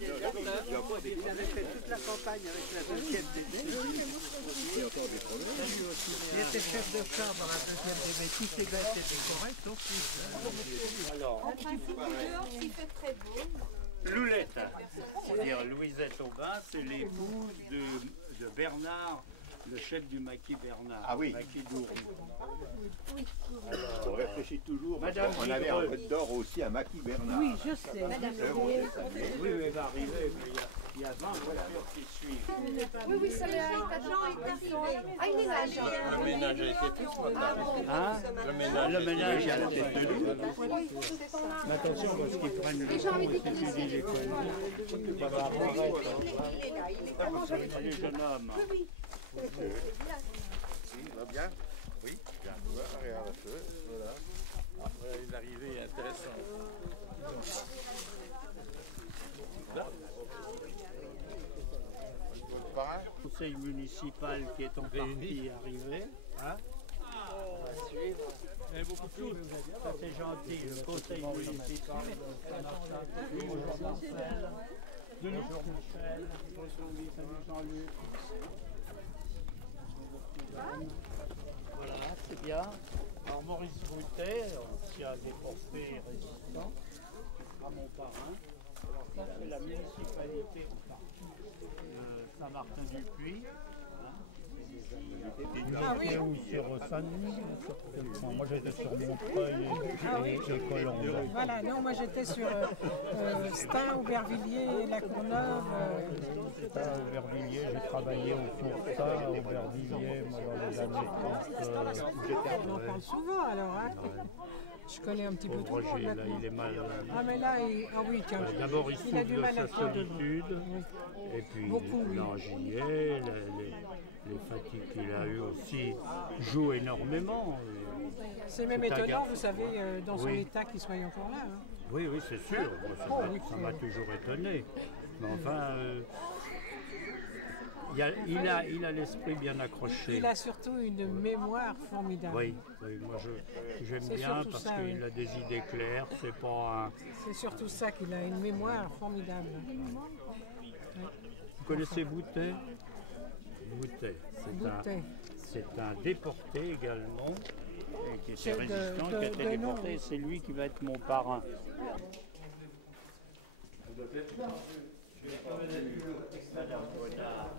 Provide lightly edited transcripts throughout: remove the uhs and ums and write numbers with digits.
Il avait fait toute la campagne avec la deuxième DB. Il était chef de char dans la deuxième DB. Tous les gars étaient corrects, sauf lui. Alors, En principe, dehors, s'il fait très beau. Loulette, c'est-à-dire Louisette Aubin, c'est l'épouse de Bernard, le chef du maquis Bernard. Ah oui. Maquis d'Oury. On réfléchit toujours. Madame On avait en Côte d'Or aussi un maquis Bernard. Oui, je sais. Madame Oui, elle va arriver, mais il y a 20 voitures qui suivent. Oui, ça est arrivé. Ah, il est là, Jean. Le ménage a été fait ce matin. Hein? Le ménage est à la tête de nous. Mais attention, parce qu'ils prennent le Jean avait dit temps, qu'il c'est était les conneries. Il est là, il est vraiment joli. Les jeunes hommes. Il va bien. Oui, bien. Regarde un peu. Voilà. Ah, voilà une arrivée intéressante. Le conseil municipal qui est en partie arrivé. Hein? Il y en a beaucoup plus. Ça c'est gentil, le conseil municipal. Bonjour Marcel. Bonjour Michel. Salut Jean-Luc. Voilà, c'est bien. Alors Maurice Boutet, ancien déporté résistant, qui sera mon parrain. Alors ça c'est la municipalité de Saint-Martin-du-Puy. Ah oui. Ou sur Saint-Denis. Moi j'étais sur Montreuil et Colombes. Voilà, non, moi j'étais sur Stein, Aubervilliers, La Courneuve. À Aubervilliers, j'ai travaillé au Fourta, Aubervilliers, moi dans les années 30. On en parle souvent alors, hein. Je connais un petit peu tout le monde Roger, là, maintenant. il est mal. Ah mais là, ah oui, tiens, D'abord, il a souffre du de mal sa à prendre. solitude, et puis Beaucoup, oui. l'angier, les fatigues qu'il a eues aussi jouent énormément. C'est même C'est un étonnant, gars. vous savez, dans son Oui. état qu'il soit encore là. Hein. Oui, oui, c'est sûr. Moi, ça m'a toujours étonné. Mais enfin, il a l'esprit bien accroché. Il a surtout une mémoire formidable. Oui, oui, moi j'aime C'est bien surtout parce ça, qu'il oui. a des idées claires. C'est pas un. C'est surtout ça qu'il a une mémoire formidable. Vous connaissez Boutet? Boutet, Boutet. c'est un déporté également. Et qui était C'est résistant, de qui était nom, déporté, oui. c'est lui qui va être mon parrain. Madame Bonnard.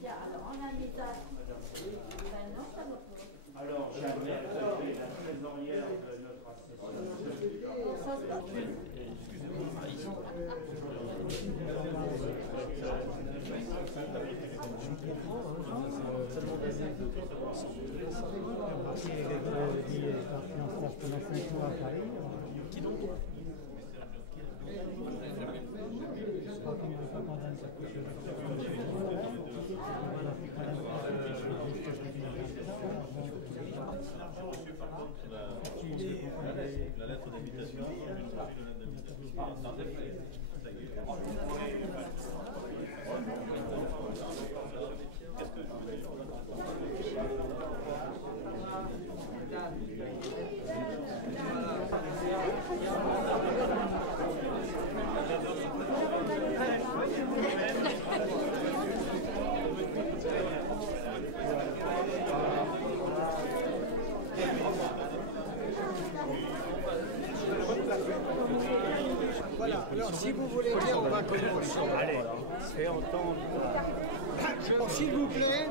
Bien, alors on a un étage. Maintenant, ça va pas. Alors, Jeannette, c'est la trésorière de notre association. Ça se passe. Il est parti en France pendant 5 mois à Paris. Qui donc? Je crois qu'il ne veut pas condamner sa couche. La lettre d'invitation, j'ai reçu la lettre d'invitation. Qu'est-ce que je voulais Voilà, alors si vous voulez bien, on va commencer. Allez, fais entendre. S'il vous plaît.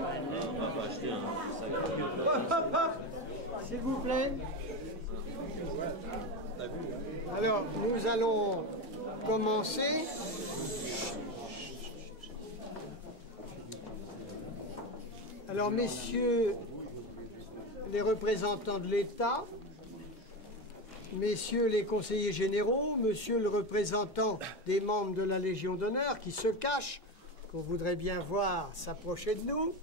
S'il vous plaît. Alors, nous allons commencer. Alors, messieurs les représentants de l'État, messieurs les conseillers généraux, monsieur le représentant des membres de la Légion d'honneur qui se cache, qu'on voudrait bien voir s'approcher de nous,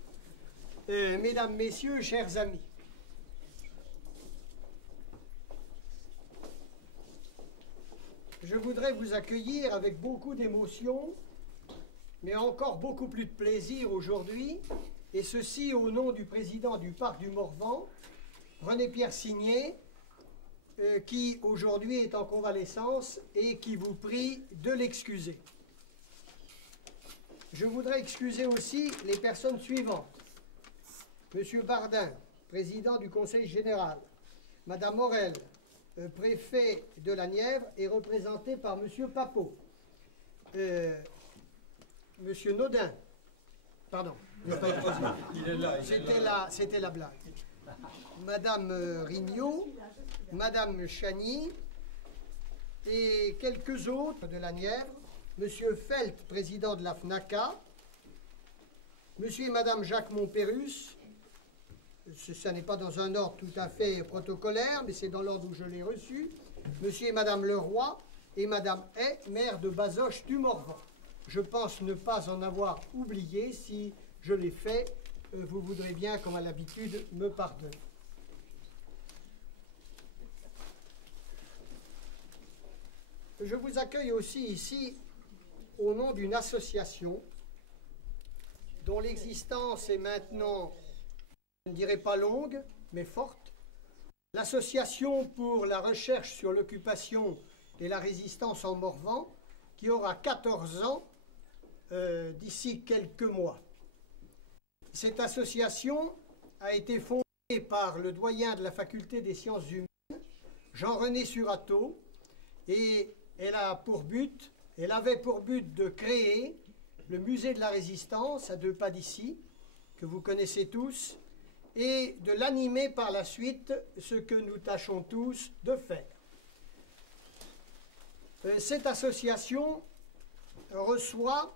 mesdames, messieurs, chers amis. Je voudrais vous accueillir avec beaucoup d'émotion, mais encore beaucoup plus de plaisir aujourd'hui, et ceci au nom du président du Parc du Morvan, René-Pierre Signé, qui aujourd'hui est en convalescence et qui vous prie de l'excuser. Je voudrais excuser aussi les personnes suivantes. Monsieur Bardin, président du Conseil général. Madame Morel, préfet de la Nièvre, est représenté par Monsieur Papot. Monsieur Naudin, pardon, c'était la blague. Madame Rignot, Madame Chagny et quelques autres de la Nièvre, Monsieur Felt, président de la FNACA, Monsieur et Madame Jacques Montpérus, ça n'est pas dans un ordre tout à fait protocolaire, mais c'est dans l'ordre où je l'ai reçu, Monsieur et Madame Leroy et Madame Hay, maire de Bazoches du Morvan. Je pense ne pas en avoir oublié. Si je l'ai fait, vous voudrez bien, comme à l'habitude, me pardonner. Je vous accueille aussi ici au nom d'une association dont l'existence est maintenant, je ne dirais pas longue, mais forte. L'Association pour la recherche sur l'occupation et la résistance en Morvan, qui aura 14 ans d'ici quelques mois. Cette association a été fondée par le doyen de la faculté des sciences humaines, Jean-René Surateau, et elle avait pour but de créer le musée de la Résistance à 2 pas d'ici, que vous connaissez tous, et de l'animer par la suite, ce que nous tâchons tous de faire. Cette association reçoit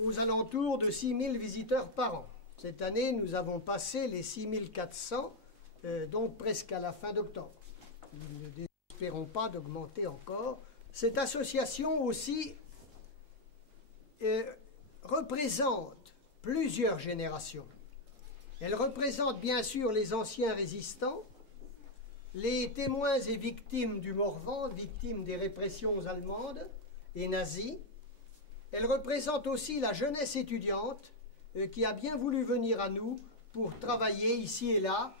aux alentours de 6 000 visiteurs par an. Cette année, nous avons passé les 6 400, donc presque à la fin d'octobre. Nous ne désespérons pas d'augmenter encore. Cette association aussi représente plusieurs générations. Elle représente bien sûr les anciens résistants, les témoins et victimes du Morvan, victimes des répressions allemandes et nazies. Elle représente aussi la jeunesse étudiante qui a bien voulu venir à nous pour travailler ici et là,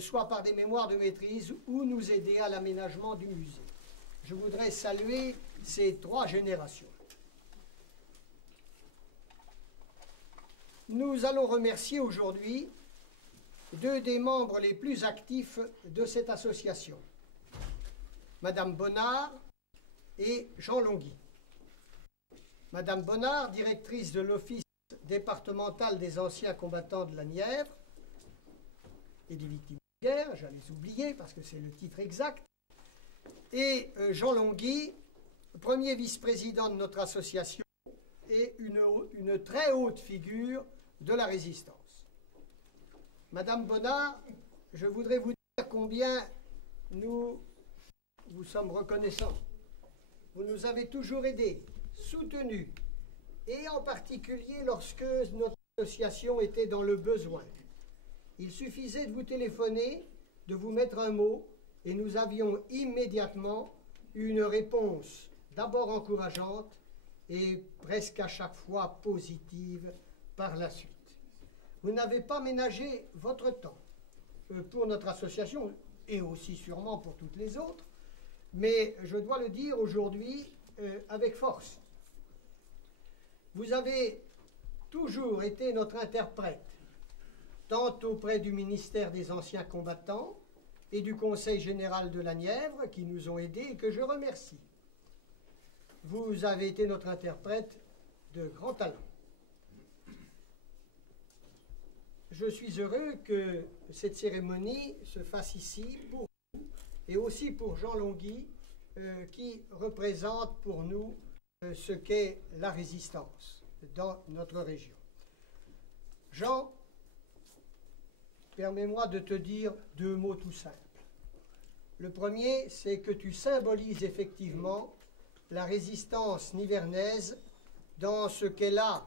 soit par des mémoires de maîtrise ou nous aider à l'aménagement du musée. Je voudrais saluer ces 3 générations. Nous allons remercier aujourd'hui 2 des membres les plus actifs de cette association, Madame Bonnard et Jean Longui. Madame Bonnard, directrice de l'Office départemental des anciens combattants de la Nièvre et des victimes de guerre, j'allais oublier parce que c'est le titre exact, et Jean Longui, premier vice-président de notre association et une très haute figure de la résistance. Madame Bonnard, je voudrais vous dire combien nous vous sommes reconnaissants. Vous nous avez toujours aidés, soutenus, et en particulier lorsque notre association était dans le besoin. Il suffisait de vous téléphoner, de vous mettre un mot, et nous avions immédiatement une réponse d'abord encourageante et presque à chaque fois positive par la suite. Vous n'avez pas ménagé votre temps pour notre association, et aussi sûrement pour toutes les autres, mais je dois le dire aujourd'hui avec force. Vous avez toujours été notre interprète, tant auprès du ministère des Anciens Combattants et du Conseil général de la Nièvre, qui nous ont aidés et que je remercie. Vous avez été notre interprète de grand talent. Je suis heureux que cette cérémonie se fasse ici pour vous et aussi pour Jean Longui, qui représente pour nous ce qu'est la résistance dans notre région. Jean, permets-moi de te dire 2 mots tout simples. Le premier, c'est que tu symbolises effectivement la résistance nivernaise dans ce qu'elle a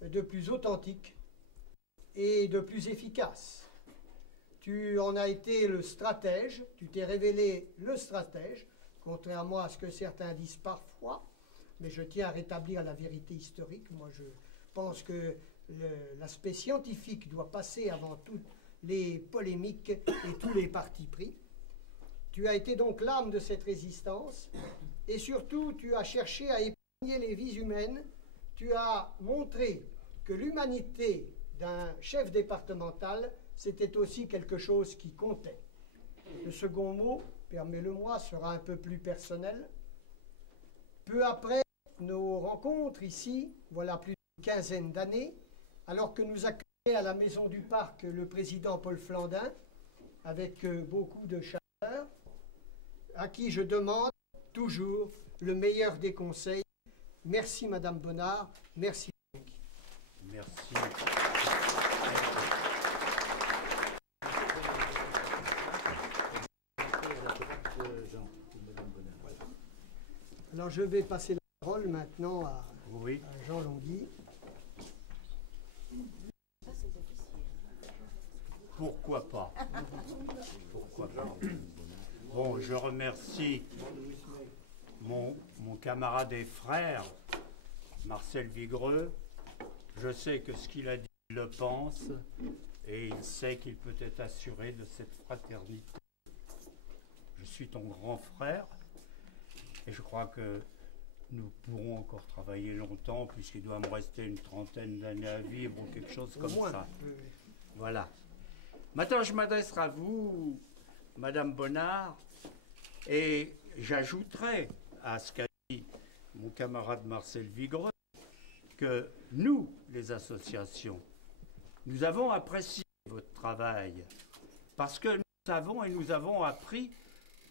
de plus authentique et de plus efficace. Tu en as été le stratège, tu t'es révélé le stratège, contrairement à ce que certains disent parfois, mais je tiens à rétablir la vérité historique. Moi, je pense que l'aspect scientifique doit passer avant toutes les polémiques et tous les partis pris. Tu as été donc l'âme de cette résistance et surtout tu as cherché à épargner les vies humaines. Tu as montré que l'humanité d'un chef départemental, c'était aussi quelque chose qui comptait. Le second mot, permets-le-moi, sera un peu plus personnel. Peu après nos rencontres ici, voilà plus d'une quinzaine d'années, alors que nous accueillait à la Maison du Parc le président Paul Flandin, avec beaucoup de chaleur, à qui je demande toujours le meilleur des conseils. Merci Madame Bonnard, merci. Merci. Alors je vais passer la parole maintenant à, Oui. à Jean Longhi. Pourquoi pas? Pourquoi pas? Bon, je remercie mon camarade et frère, Marcel Vigreux. Je sais que ce qu'il a dit, il le pense, et il sait qu'il peut être assuré de cette fraternité. Je suis ton grand frère, et je crois que nous pourrons encore travailler longtemps, puisqu'il doit me rester une trentaine d'années à vivre, ou quelque chose comme ça. Voilà. Maintenant, je m'adresserai à vous, Madame Bonnard, et j'ajouterai à ce qu'a dit mon camarade Marcel Vigreux, que nous, les associations, nous avons apprécié votre travail, parce que nous savons et nous avons appris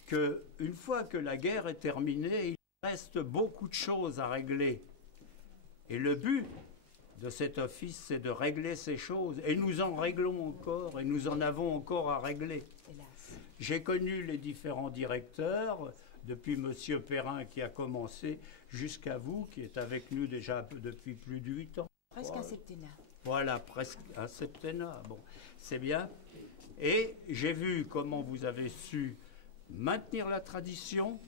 qu'une fois que la guerre est terminée, il reste beaucoup de choses à régler. Et le but de cet office, c'est de régler ces choses. Et nous en réglons encore, et nous en avons encore à régler. J'ai connu les différents directeurs, depuis M. Perrin qui a commencé, jusqu'à vous, qui êtes avec nous déjà depuis plus de 8 ans. Presque un septennat. Voilà, presque un septennat. Bon, c'est bien. Et j'ai vu comment vous avez su maintenir la tradition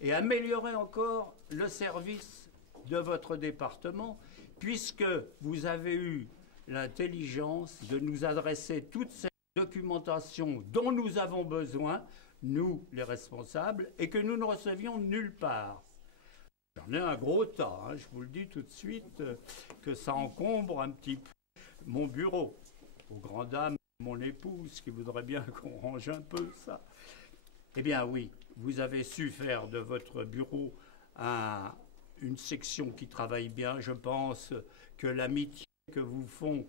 et améliorer encore le service de votre département, puisque vous avez eu l'intelligence de nous adresser toute cette documentation dont nous avons besoin, nous les responsables, et que nous ne recevions nulle part. J'en ai un gros tas, hein, je vous le dis tout de suite, que ça encombre un petit peu mon bureau, aux grandes dames de mon épouse qui voudrait bien qu'on range un peu ça. Eh bien oui, vous avez su faire de votre bureau une section qui travaille bien. Je pense que l'amitié que vous font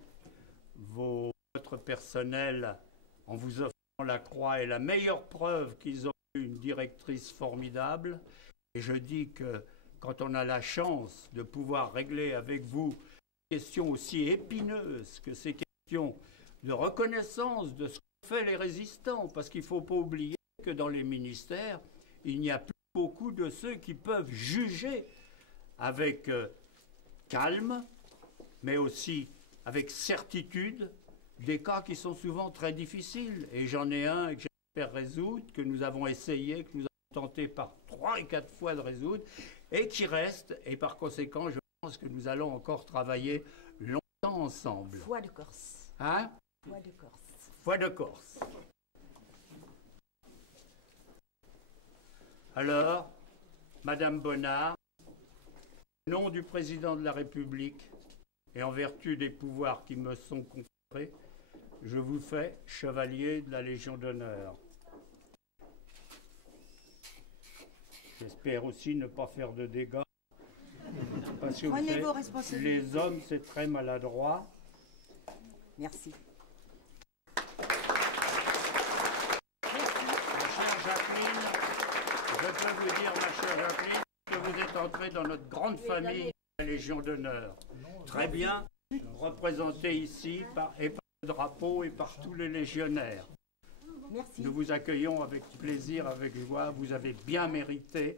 votre personnel en vous offrant la croix est la meilleure preuve qu'ils ont eu une directrice formidable. Et je dis que quand on a la chance de pouvoir régler avec vous des questions aussi épineuses que ces questions de reconnaissance de ce qu'ont fait les résistants, parce qu'il ne faut pas oublier que dans les ministères, il n'y a plus beaucoup de ceux qui peuvent juger avec calme, mais aussi avec certitude, des cas qui sont souvent très difficiles. Et j'en ai un que j'espère résoudre, que nous avons essayé, que nous avons tenté par 3 et 4 fois de résoudre, et qui reste, et par conséquent, je pense que nous allons encore travailler longtemps ensemble. Foi de Corse. Hein? Foi de Corse. Foi de Corse. Alors, Madame Bonnard, au nom du Président de la République et en vertu des pouvoirs qui me sont conférés, je vous fais chevalier de la Légion d'honneur. J'espère aussi ne pas faire de dégâts, parce que Prenez vous vos savez, responsabilités. les hommes, c'est très maladroit. Merci. Ma chère Jacqueline, je peux vous dire, ma chère Jacqueline, que vous êtes entrée dans notre grande famille de la Légion d'honneur. Très bien, représentée ici par le drapeau et par tous les légionnaires. Merci. Nous vous accueillons avec plaisir, avec joie. Vous avez bien mérité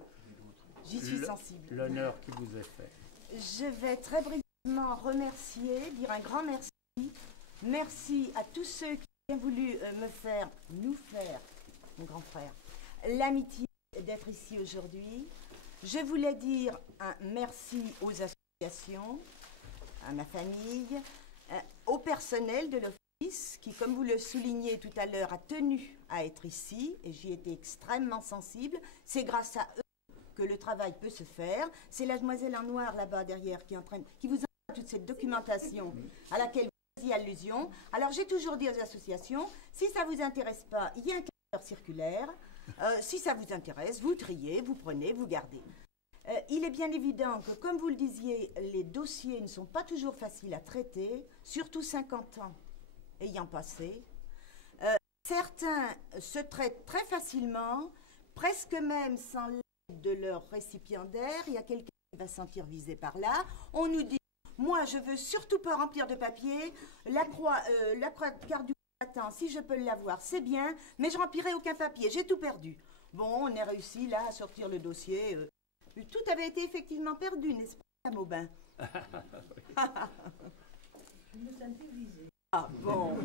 J'y suis sensible. l'honneur qui vous est fait. Je vais très brièvement remercier, dire un grand merci. Merci à tous ceux qui ont voulu nous faire, mon grand frère, l'amitié d'être ici aujourd'hui. Je voulais dire un merci aux associations, à ma famille, au personnel de l'office qui, comme vous le soulignez tout à l'heure, a tenu à être ici, et j'y étais extrêmement sensible. C'est grâce à eux que le travail peut se faire. C'est la demoiselle en noir là-bas derrière qui vous envoie toute cette documentation à laquelle vous faisiez allusion. Alors j'ai toujours dit aux associations, si ça ne vous intéresse pas, il y a un caractère circulaire. Si ça vous intéresse, vous triez, vous prenez, vous gardez. Il est bien évident que, comme vous le disiez, les dossiers ne sont pas toujours faciles à traiter, surtout 50 ans ayant passé. Certains se traitent très facilement, presque même sans l'aide de leur récipiendaire. Il y a quelqu'un qui va se sentir visé par là. On nous dit, moi je veux surtout pas remplir de papier, la croix de carte du combattant, si je peux l'avoir, c'est bien, mais je remplirai aucun papier, j'ai tout perdu. Bon, on a réussi là à sortir le dossier. Tout avait été effectivement perdu, n'est-ce pas, Maubin? Je me sens plus visée. Ah bon.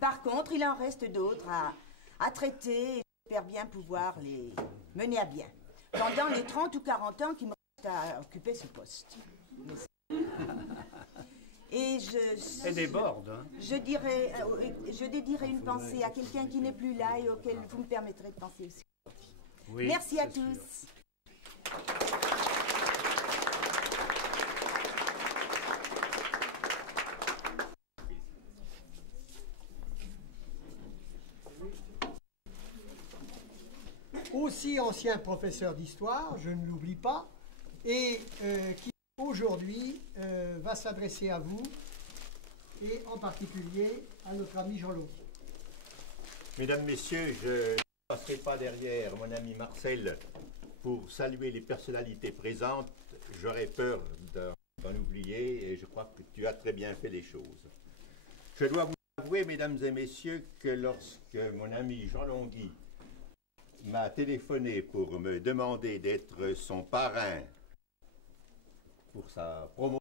Par contre, il en reste d'autres à traiter et j'espère bien pouvoir les mener à bien pendant les 30 ou 40 ans qui me restent à occuper ce poste. Et Elle déborde. Hein. je dédierai une pensée à quelqu'un qui n'est plus là et auquel vous me permettrez de penser aussi. Oui, merci à c'est sûr. tous. Aussi ancien professeur d'histoire, je ne l'oublie pas, et qui aujourd'hui va s'adresser à vous, et en particulier à notre ami Jean Longuy. Mesdames, Messieurs, je ne passerai pas derrière mon ami Marcel pour saluer les personnalités présentes. J'aurais peur d'en oublier et je crois que tu as très bien fait les choses. Je dois vous avouer, Mesdames et Messieurs, que lorsque mon ami Jean Longuy m'a téléphoné pour me demander d'être son parrain pour sa promotion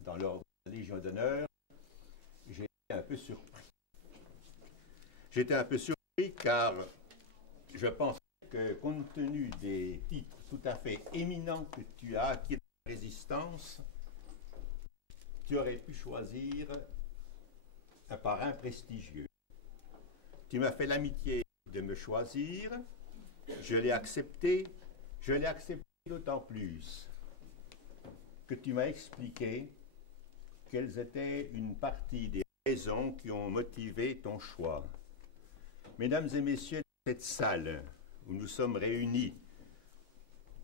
dans l'ordre de la Légion d'honneur, j'étais un peu surpris. J'étais un peu surpris car je pense que compte tenu des titres tout à fait éminents que tu as acquis dans la résistance, tu aurais pu choisir un parrain prestigieux. Tu m'as fait l'amitié de me choisir, je l'ai accepté d'autant plus que tu m'as expliqué quelles étaient une partie des raisons qui ont motivé ton choix. Mesdames et messieurs, dans cette salle où nous sommes réunis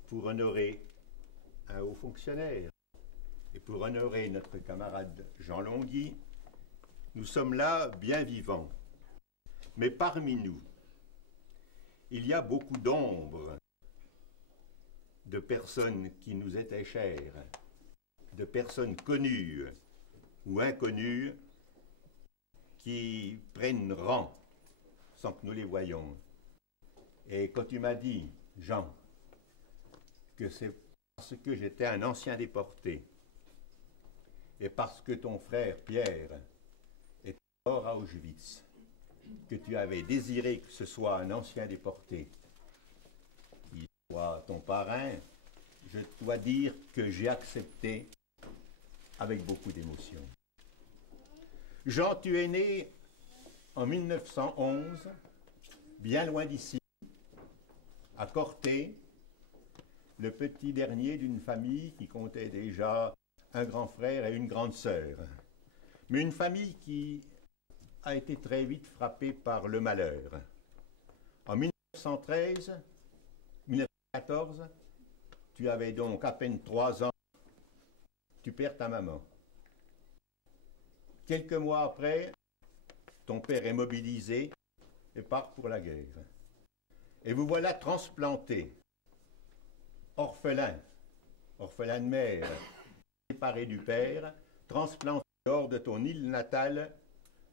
pour honorer un haut fonctionnaire et pour honorer notre camarade Jean Longuy, nous sommes là bien vivants. Mais parmi nous, il y a beaucoup d'ombres de personnes qui nous étaient chères, de personnes connues ou inconnues qui prennent rang sans que nous les voyions. Et quand tu m'as dit, Jean, que c'est parce que j'étais un ancien déporté et parce que ton frère Pierre était mort à Auschwitz, que tu avais désiré que ce soit un ancien déporté qui soit ton parrain, je dois dire que j'ai accepté avec beaucoup d'émotion. Jean, tu es né en 1911, bien loin d'ici, à Corté, le petit dernier d'une famille qui comptait déjà un grand frère et une grande sœur, mais une famille qui a été très vite frappée par le malheur. En 1914, tu avais donc à peine 3 ans, tu perds ta maman. Quelques mois après, ton père est mobilisé et part pour la guerre. Et vous voilà transplanté, orphelin de mère, séparé du père, transplanté hors de ton île natale,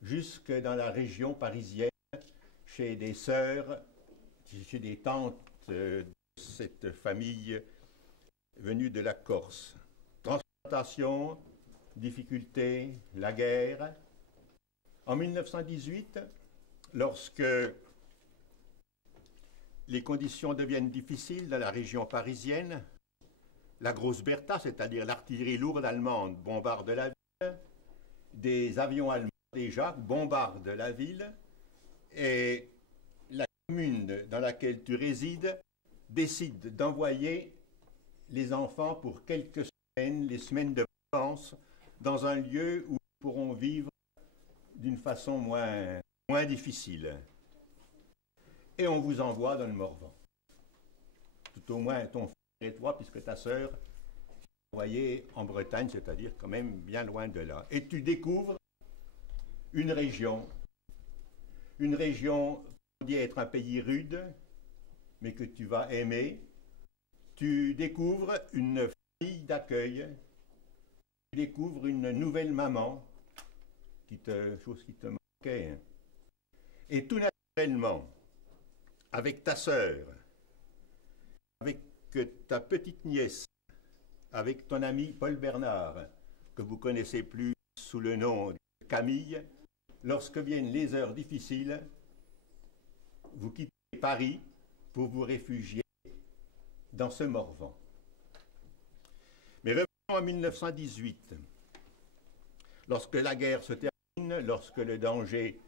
jusque dans la région parisienne, chez des sœurs, chez des tantes de cette famille venue de la Corse. Transplantation, difficultés, la guerre. En 1918, lorsque les conditions deviennent difficiles dans la région parisienne, la Grosse Bertha, c'est-à-dire l'artillerie lourde allemande, bombarde la ville, des avions allemands déjà bombarde la ville et la commune dans laquelle tu résides décide d'envoyer les enfants pour quelques semaines, les semaines de vacances, dans un lieu où ils pourront vivre d'une façon moins difficile. Et on vous envoie dans le Morvan. Tout au moins ton frère et toi, puisque ta sœur est envoyée en Bretagne, c'est-à-dire quand même bien loin de là. Et tu découvres une région, on dit être un pays rude, mais que tu vas aimer. Tu découvres une famille d'accueil, tu découvres une nouvelle maman, chose qui te manquait. Et tout naturellement, avec ta sœur, avec ta petite nièce, avec ton ami Paul Bernard, que vous connaissez plus sous le nom de Camille, lorsque viennent les heures difficiles, vous quittez Paris pour vous réfugier dans ce Morvan. Mais revenons en 1918. Lorsque la guerre se termine, lorsque le danger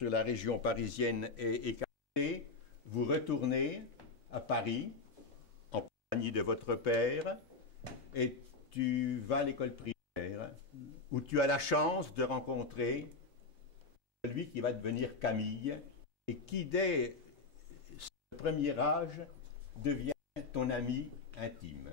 sur la région parisienne est écarté, vous retournez à Paris en compagnie de votre père et tu vas à l'école primaire où tu as la chance de rencontrer celui qui va devenir Camille et qui, dès ce premier âge, devient ton ami intime.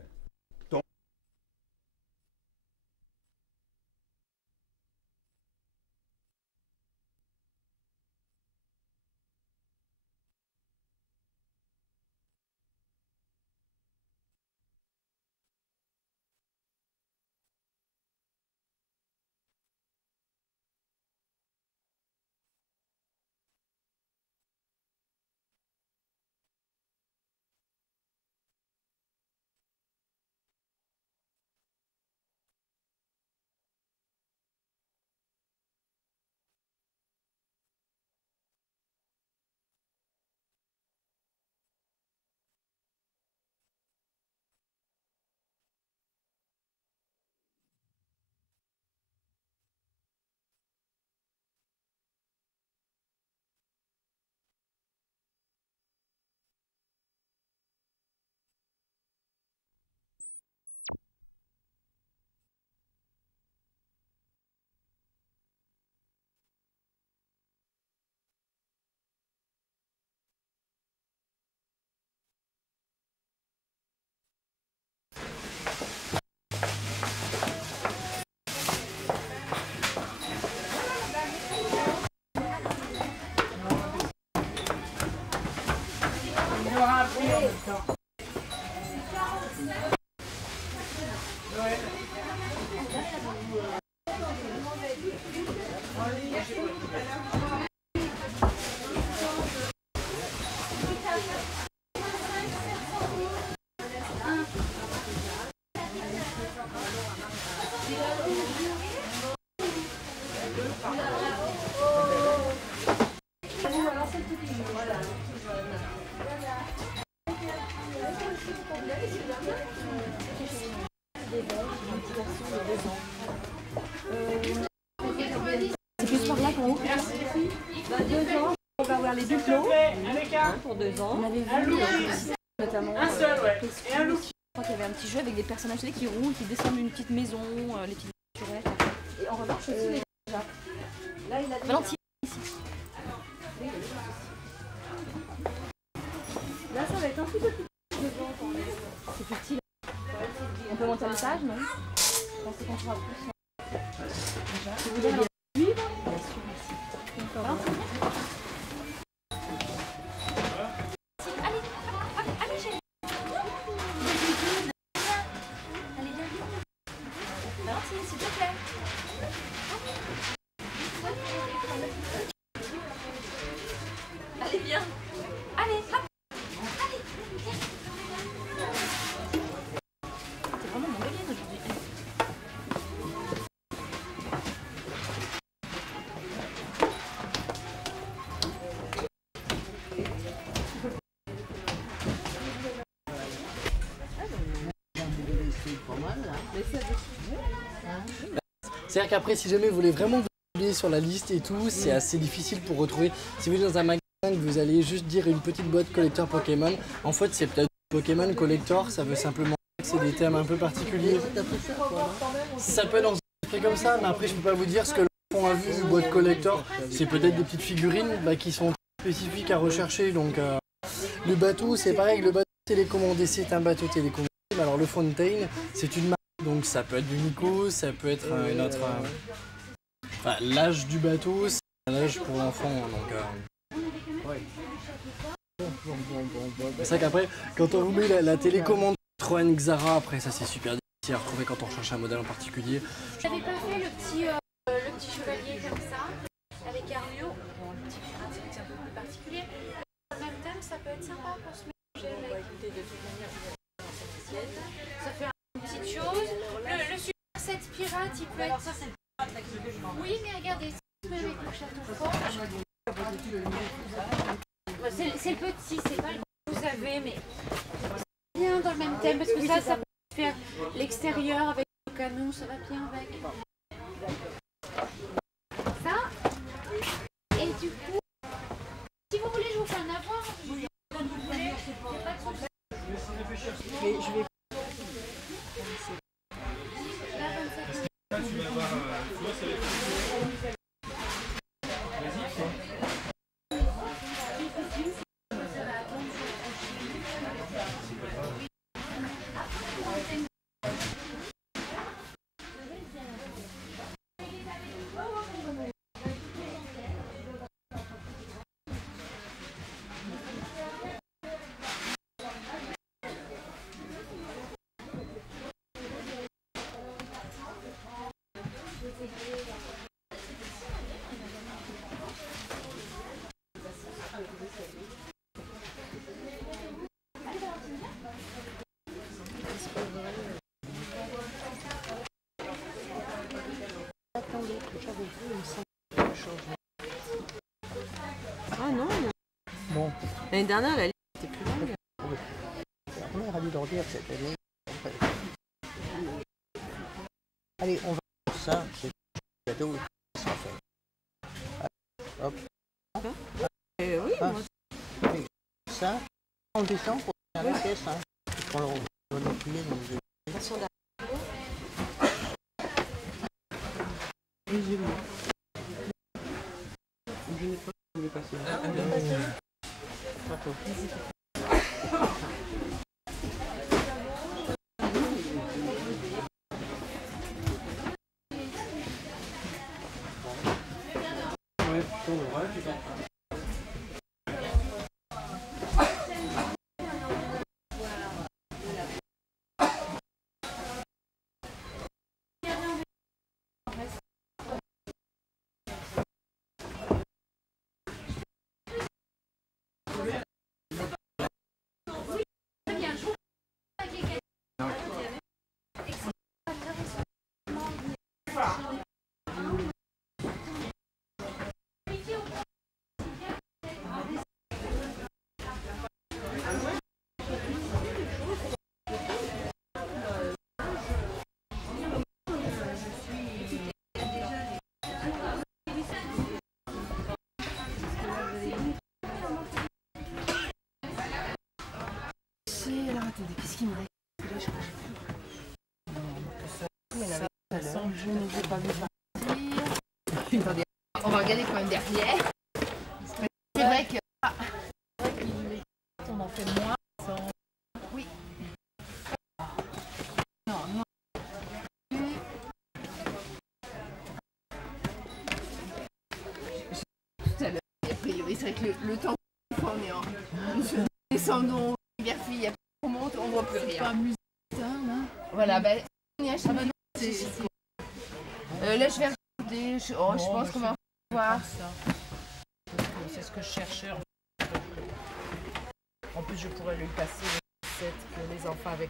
C'est plus par là qu'en haut. 2 ans, on va avoir les duplos. Pour 2 ans. On avait vu notamment un seul, ouais. Et un look. Je crois qu'il y avait un petit jeu avec des personnages qui roulent, qui descendent une petite maison, les petites voiturettes. Et en revanche, aussi les déjà. Là, il a Valentine ici. Là, ça va être un petit peu plus petit. C'est plus petit. On peut monter à l'étage, non? Je pense qu'on fera plus. Je vous donne un suivre. Bien sûr, merci. Encore. Allez, chérie. Allez, viens vite. Valentine, s'il te plaît. Allez, viens. Allez, hop. Allez, viens. C'est vraiment mon délire aujourd'hui. C'est-à-dire qu'après, si jamais vous voulez vraiment sur la liste et tout, c'est assez difficile pour retrouver. Si vous êtes dans un magasin que vous allez juste dire une petite boîte collector Pokémon, en fait c'est peut-être Pokémon collector, ça veut simplement dire que c'est des thèmes un peu particuliers. Ça peut être dans un esprit comme ça, mais après je peux pas vous dire ce que l'enfant a vu, boîte collector, c'est peut-être des petites figurines qui sont spécifiques à rechercher. Donc le bateau, c'est pareil, le bateau télécommandé, c'est un bateau télécommandé. Alors le Fontaine, c'est une marque, donc ça peut être du Nico, ça peut être une autre. Enfin, l'âge du bateau, c'est un âge pour l'enfant, donc. Ouais. C'est vrai qu'après, quand on vous met la télécommande Troen Xara, après ça c'est super difficile à retrouver quand on cherche un modèle en particulier. J'avais pas fait le petit chevalier comme ça, avec Armio. Bon, le petit pirate c'est un peu plus particulier. Dans le même thème, ça peut être sympa pour se mélanger avec. Ça fait une petite chose. Le Super 7 pirate, il peut être. Oui, mais regardez, c'est avec le château fort. C'est le petit, c'est pas le grand que vous avez, mais c'est bien dans le même thème parce que ça peut faire l'extérieur avec le canon, ça va bien avec. Ça. Et du coup, si vous voulez, je vous fais un avoir. Comme vous voulez, pas de soucis. Je vais. Là, tu vas avoir. Tu vois, ça va être. Ah non. Bon. L'année dernière, la liste était plus longue. On est ravis de leur dire cette année. Allez, on va faire ça. C'est le gâteau. Hop. Oui, moi. Ça, on descend pour faire la caisse. Hein. On va nous plier dans les Qu'est-ce qu'il me reste? Je ne vais pas vu partir. On va regarder quand même derrière. C'est vrai que. On en fait moins. Oui. Non, non. Tout à l'heure, a priori, c'est vrai que le temps qu'on est en. Nous descendons vers fille, on monte, on voit plus rien. Pas musique, là. Voilà, ben. Là, je vais regarder. Je pense qu'on va voir ça. C'est ce que je cherchais. En plus, je pourrais lui passer le set que les enfants avaient.